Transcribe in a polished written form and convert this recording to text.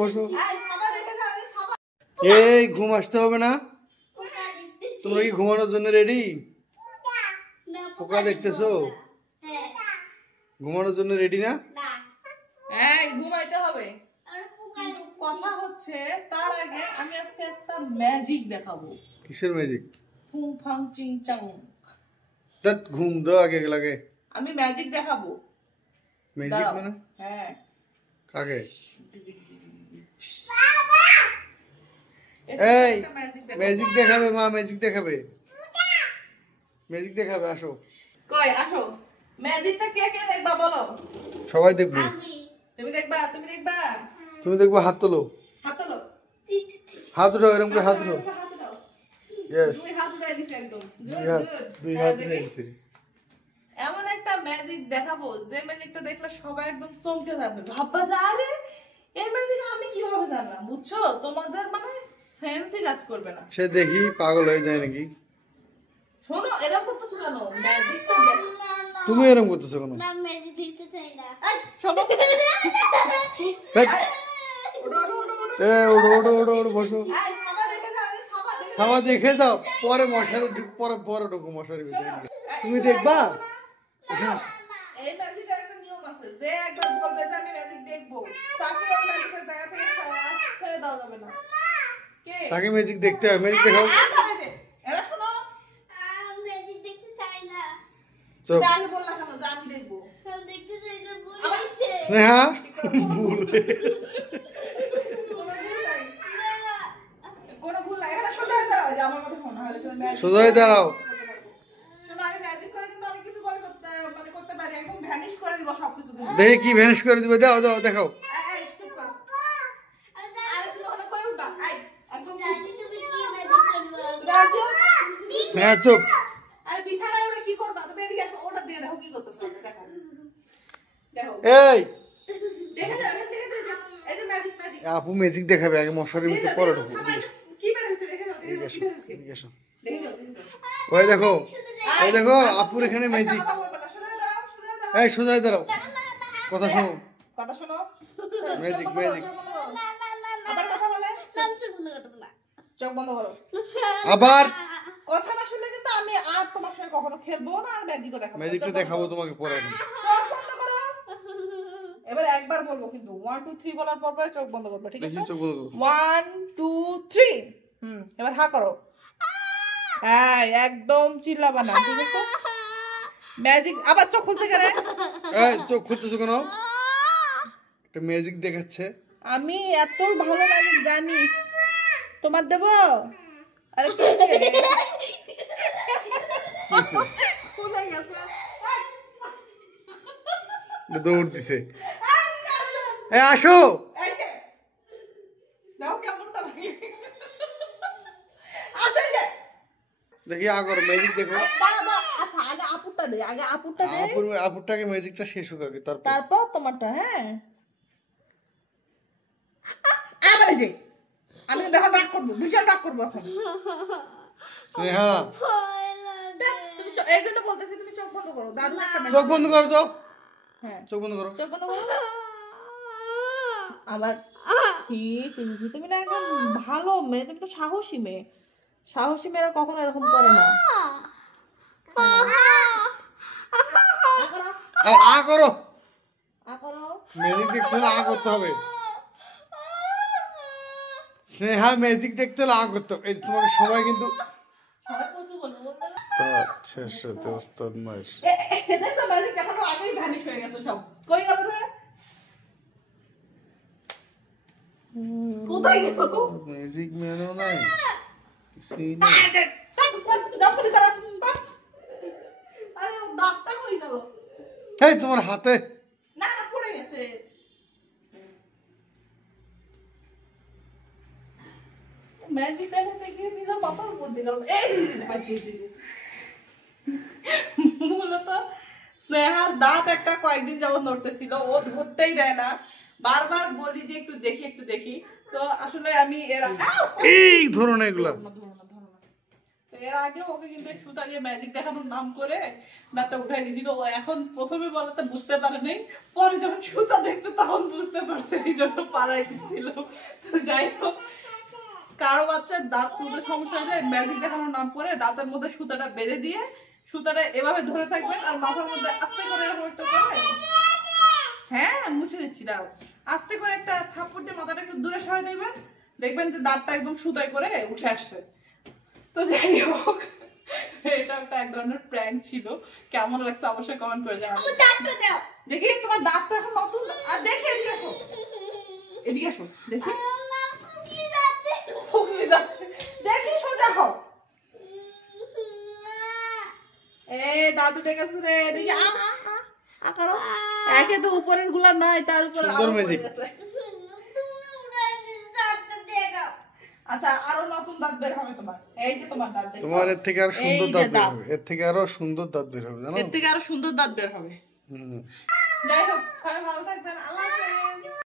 বসো। এই ঘুম আসতে হবে না? তোমরা কি ঘুমানোর জন্য রেডি? পোকা দেখতেছো? ঘুমানোর জন্য রেডি না? হ্যাঁ, ঘুমাইতে হবে। কিন্তু কথা হচ্ছে তার আগে আমি আজকে একটা ম্যাজিক দেখাবো। কিসের ম্যাজিক? ফুং ফাং চিং চাং। ঘুম দাও আগে লাগে। আমি ম্যাজিক দেখাবো। ম্যাজিক মানে? হ্যাঁ। কাকে? এই ম্যাজিক দেখাবে মা, ম্যাজিক দেখাবে। ম্যাজিক দেখাবে, আসো। কই আসো। ম্যাজিকটা কে কে দেখবা বলো? সবাই দেখবো। তুমি দেখবা, তুমি দেখবা। তুমি দেখবা, হাত তোলো। হাত তোলো। হাত উঠাও, এরকম করে হাত উঠাও। হাত উঠাও। ইয়েস। দুই হাত উঠাই দিছে একদম। দুই হাত উঠাই দিছে। এমন একটা ম্যাজিক দেখাবো যে ম্যাজিকটা দেখলে সবাই একদম চমকে যাবে। ভাববা যে আরে এই ম্যাজিক আমি কিভাবে জানলাম, বুঝছো? তোমাদের মানে সেন্সই কাজ করবে না। সে দেখি পাগল হয়ে যায় নাকি। শোনো, এরকম করতেছো কেন? ম্যাজিকটা দেখো। তুমি এরকম করতেছো কেন? না ম্যাজিক দেখতে চাই না। এই শোনো। ওঠো বসো। এই সাবা দেখে যাও, এই সাবা দেখে। সাবা দেখে যাও, পরে মশারি পরে ঢুকো মশারি ভিতরে। তুমি দেখবা? এই ম্যাজিকের একটা নিয়ম আছে, যে একবার বলবে যে আমি ম্যাজিক দেখবো, তাকে ওই ম্যাজিকের জায়গা থেকে ছেড়ে দেওয়া যাবে না। কে? তাকে ম্যাজিক দেখতে হবে, ম্যাজিক দেখাও। এরা শোনো। ম্যাজিক দেখতে চাই না। চুপ। আগে বললা কেন যে আমি দেখবো? দেখতে চাই না বলেইছে। স্নেহা ভুল হয়েছে। কোনো ভুল নাই। এখানে সোজা হয়ে দাঁড়াও, যে আমার কথা শোনো। সোজা হয়ে দাঁড়াও। শোনো, আমি ম্যাজিক করে কিন্তু অনেক কিছু করতে পারি। একদম ভ্যানিশ করে দিব সবকিছু। দেখি কি ভ্যানিশ করে দিবে, দাও দাও দেখাও। এই চুপ করো। আরে তুমি ওখানে কই উঠবা? এই একদম চুপ। জানি তুমি কি ম্যাজিক করবে। রাজু, স্নেহা চুপ। আরে বিছানায় উঠে কি করবা? তুমি এদিকে আসো, ওটা দিয়ে দেখো কি করতেছ। দেখো দেখো, এই দেখে যাও, এখানে দেখে যাও। এই যে ম্যাজিক ম্যাজিক। আপু ম্যাজিক দেখাবে, আগে মশারির ভিতরে পরে ঢুকো। কি বের হইছে দেখে যাও, দেখে যাও কি বের হইছে। এদিকে এসো। দেখে যাও, দেখে যাও। ওই দেখো, ওই দেখো আপুর এখানে ম্যাজিক। কথা বলবে না, সোজা হয়ে দাঁড়াও, সোজা হয়ে দাঁড়াও। এই সোজা হয়ে দাঁড়াও, কথা শোনো। কথা শোনো। ম্যাজিক চোখ বন্ধ করো, ম্যাজিক। চোখ বন্ধ করো। না না না না। আবার কথা বলে। চোখ বন্ধ করব না। চোখ বন্ধ করো। আবার কথা না শুনলে কিন্তু আমি আর তোমার সঙ্গে কখনো খেলবো না, আর ম্যাজিকও দেখাবো না। ম্যাজিকটা চোখ বন্ধ দেখাবো করো। তোমাকে পরে। চোখ বন্ধ করো। এবার একবার বলবো কিন্তু 1 2 3 বলার পর পরে চোখ বন্ধ করবে, ঠিক আছে? দেখি চোখ বন্ধ করো। 1 2 3। এবার হা করো। হ্যাঁ, একদম চিল্লাবা না, ঠিক আছে? ম্যাজিক আবার চোখ খুলছে কেন? এই চোখ খুলতেছো কেন? একটা ম্যাজিক দেখাচ্ছে। আমি এত ভালো ম্যাজিক জানি। তোমার দেব? আরে কি হয়েছে? খুলে গেছে। দৌড় দিছে। এই আসো। এই যে নাও, কেমনটা লাগে? আসো, এই যে দেখি আগর ম্যাজিক দেখো। বাবা, আচ্ছা আগে আপুরটা দে, আগে আপুরটা দে। আপুরটাকে ম্যাজিকটা শেষ হোক আগে, তারপর তোমারটা। হ্যাঁ, আবার এই যে আমি দেখো ডাক করবো, ভীষণ ডাক করবো এখন। স্নেহা ভয় লাগে। তুমি এই জন্য বলতেছি তুমি চোখ বন্ধ করো। দারুণ একটা চোখ ম্যাজিক। বন্ধ করো তো। হ্যাঁ, চোখ বন্ধ করো। চোখ বন্ধ করো। আবার তুমি না একদম ভালো মেয়ে, তুমি তো সাহসী মেয়ে। সাহসী মেয়েরা কখনো এরকম করে না। আ করো। আ করো। ম্যাজিক দেখতে হলে আ করতে হবে। স্নেহা ম্যাজিক দেখতে হলে আ করতে হবে। এই যে তোমাকে সবাই কিন্তু সবাই প্রচুর বলবো, বলবে না? শেষ হতে ওস্তাদ মাইর। দেখছো ম্যাজিক দেখানোর আগেই ভ্যানিশ হয়ে গেছে সব। কই গেল রে? কোথায় গেল? ম্যাজিক মেনও নাই, কিছুই নাই। আরে ও দাঁতটা কই গেল? এই তোমার হাতে। না না, পড়ে গেছে। ম্যাজিক দেখাতে গিয়ে নিজের মাথার মধ্যে গেল। এই মূলত স্নেহার দাঁত একটা কয়েকদিন যাবত নড়তেছিল, ও ধরতেই দেয় না। বারবার বলি যে একটু দেখি একটু দেখি। তো আসলে আমি এই ধরো না এগুলা। এর আগে ওকে কিন্তু এই সুতা দিয়ে ম্যাজিক দেখানোর নাম করে দাঁতটা উঠাই দিয়েছিল। ও এখন প্রথমে বলাতে বুঝতে পারে নাই, পরে যখন সুতা দেখছে তখন বুঝতে পারছে, এই জন্য পাড়াই দিচ্ছিল। তো যাই হোক, কারো বাচ্চার দাঁত তুলতে সমস্যা হলে ম্যাজিক দেখানোর নাম করে দাঁতের মধ্যে সুতাটা বেঁধে দিয়ে সুতাটা এভাবে ধরে থাকবেন আর মাথার মধ্যে আস্তে করে এরকম একটা করে, হ্যাঁ মুছে দিচ্ছি দাঁড়াও, আস্তে করে একটা থাপ্পড় দিয়ে মাথাটা একটু দূরে সরাই দিবেন, দেখবেন যে দাঁতটা একদম সুতায় করে উঠে আসছে। তো যাই হোক, এটা একটা এক ধরনের প্র্যাঙ্ক ছিল। কেমন লাগছে অবশ্যই কমেন্ট করে জানাবেন। দাঁতটা দাও। দেখি তোমার দাঁত তো এখন নতুন, আর দেখি এদিকে আসো, এদিকে আসো দেখি, মা ফুকলি দাঁত দে। ফুকলি দাঁত দেখি, সোজা হও। দাঁত উঠে গেছে রে, এদিকে করো। একে তো উপরের গুলা নাই, তার উপরে সুন্দর আরো পড়ে magic। গেছে। তুমি উড়াই দিস, দাঁতটা দেখাও। আচ্ছা, আরো নতুন দাঁত বের হবে তোমার। এই যে তোমার দাঁত দেখছো? তোমার এর থেকে আরো সুন্দর এই যে দাঁত বের দাঁত। হবে, এর থেকে আরো সুন্দর দাঁত বের হবে জানো। এর থেকে আরো সুন্দর দাঁত বের হবে। হুম। যাই হোক, সবাই ভালো থাকবেন, আল্লাহ হাফেজ।